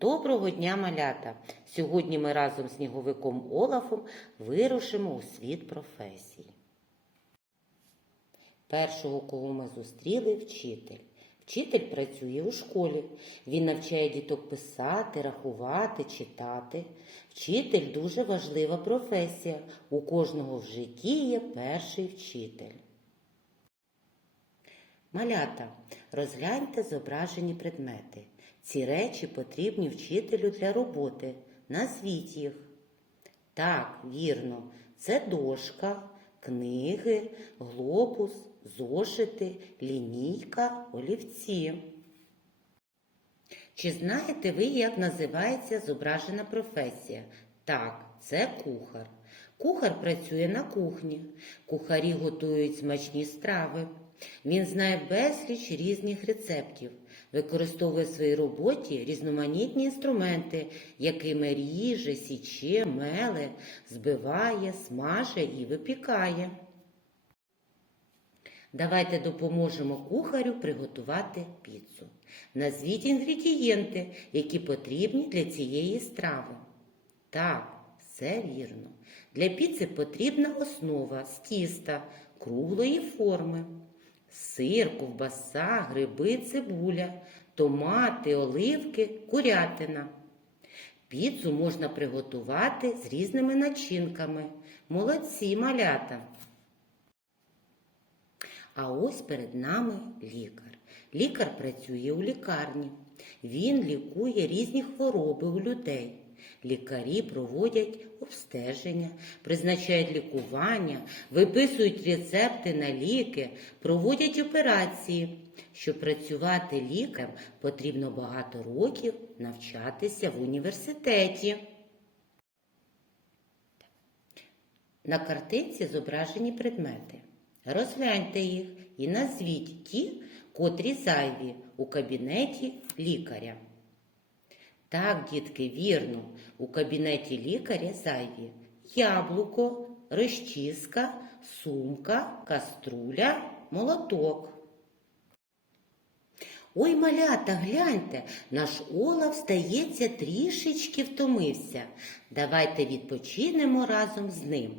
Доброго дня, малята! Сьогодні ми разом з сніговиком Олафом вирушимо у світ професій. Першого, кого ми зустріли, вчитель. Вчитель працює у школі. Він навчає діток писати, рахувати, читати. Вчитель дуже важлива професія. У кожного в житті є перший вчитель. Малята, розгляньте зображені предмети. Ці речі потрібні вчителю для роботи. Назвіть їх. Так, вірно, це дошка, книги, глобус, зошити, лінійка, олівці. Чи знаєте ви, як називається зображена професія? Так, це кухар. Кухар працює на кухні. Кухарі готують смачні страви. Він знає безліч різних рецептів, використовує в своїй роботі різноманітні інструменти, якими ріже, січе, меле, збиває, смаже і випікає. Давайте допоможемо кухарю приготувати піцу. Назвіть інгредієнти, які потрібні для цієї страви. Так, все вірно. Для піци потрібна основа з тіста круглої форми. Сир, ковбаса, гриби, цибуля, томати, оливки, курятина. Піцу можна приготувати з різними начинками. Молодці малята. А ось перед нами лікар. Лікар працює у лікарні. Він лікує різні хвороби у людей. Лікарі проводять обстеження, призначають лікування, виписують рецепти на ліки, проводять операції. Щоб працювати лікарем, потрібно багато років навчатися в університеті. На картинці зображені предмети. Розгляньте їх і назвіть ті, котрі зайві у кабінеті лікаря. Так, дітки, вірно, у кабінеті лікаря зайві яблуко, розчіска, сумка, каструля, молоток. Ой, малята, гляньте, наш Олаф, здається, трішечки втомився. Давайте відпочинемо разом з ним.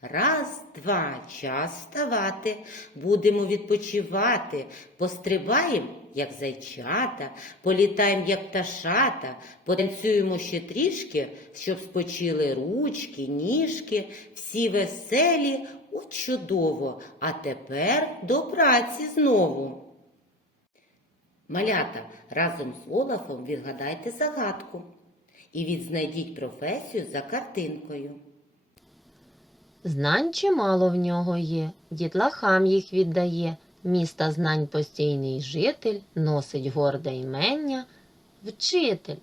Раз, два, час вставати, будемо відпочивати, пострибаємо, як зайчата, політаємо, як пташата, потанцюємо ще трішки, щоб спочили ручки, ніжки, всі веселі, от чудово, а тепер до праці знову. Малята, разом з Олафом відгадайте загадку і відзнайдіть професію за картинкою. Знань чимало в нього є, дітлахам їх віддає. Міста знань постійний житель, носить горде імення, вчитель.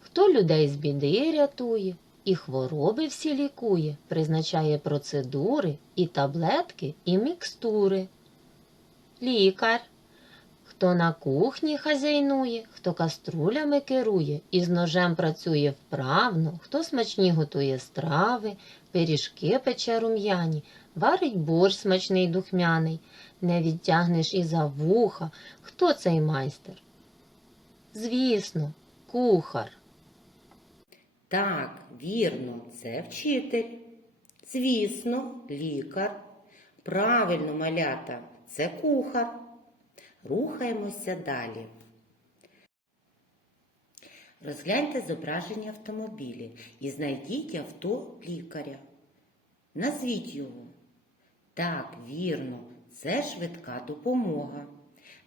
Хто людей з біди рятує, і хвороби всі лікує, призначає процедури, і таблетки, і мікстури. Лікар. Хто на кухні хазяйнує, хто каструлями керує, і з ножем працює вправно, хто смачні готує страви, пиріжки пече рум'яні, варить борщ смачний духмяний, не відтягнеш і за вуха. Хто цей майстер? Звісно, кухар. Так, вірно, це вчитель. Звісно, лікар. Правильно, малята, це кухар. Рухаємося далі. Розгляньте зображення автомобілі і знайдіть авто лікаря. Назвіть його. Так, вірно, це швидка допомога.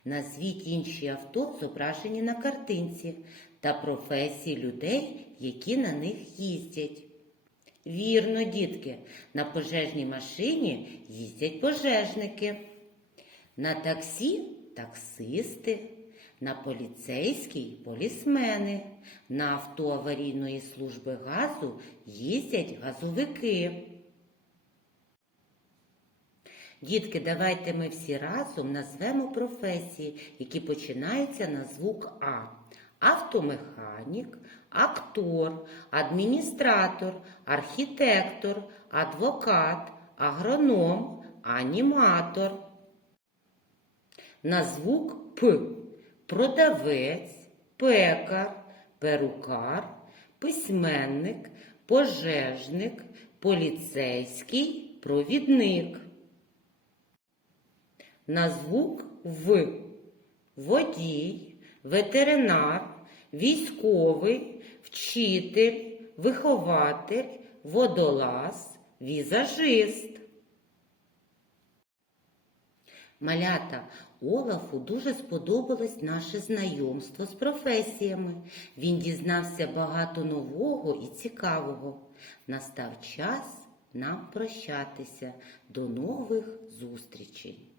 Назвіть інші авто, зображені на картинці, та професії людей, які на них їздять. Вірно, дітки, на пожежній машині їздять пожежники. На таксі таксисти, на поліцейській полісмени, на авто аварійної служби газу їздять газовики. Дітки, давайте ми всі разом назвемо професії, які починаються на звук А. Автомеханік, актор, адміністратор, архітектор, адвокат, агроном, аніматор. На звук П продавець, пекар, перукар, письменник, пожежник, поліцейський, провідник. На звук В. Водій, ветеринар, військовий, вчитель, вихователь, водолаз, візажист. Малята, Олафу дуже сподобалось наше знайомство з професіями. Він дізнався багато нового і цікавого. Настав час нам прощатися. До нових зустрічей!